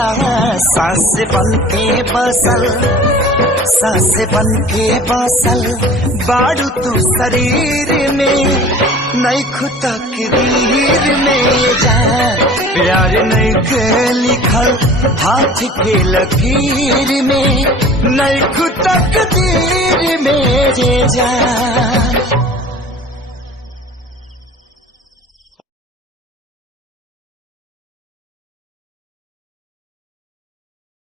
सांस बन के बसल, सांस बन के बसल बाड़ू तू शरीर में, नहीं खुदा तकदीर में जा प्यार नहीं के लिखल हाथ के लकीर में, नहीं खुदा तकदीर में जा।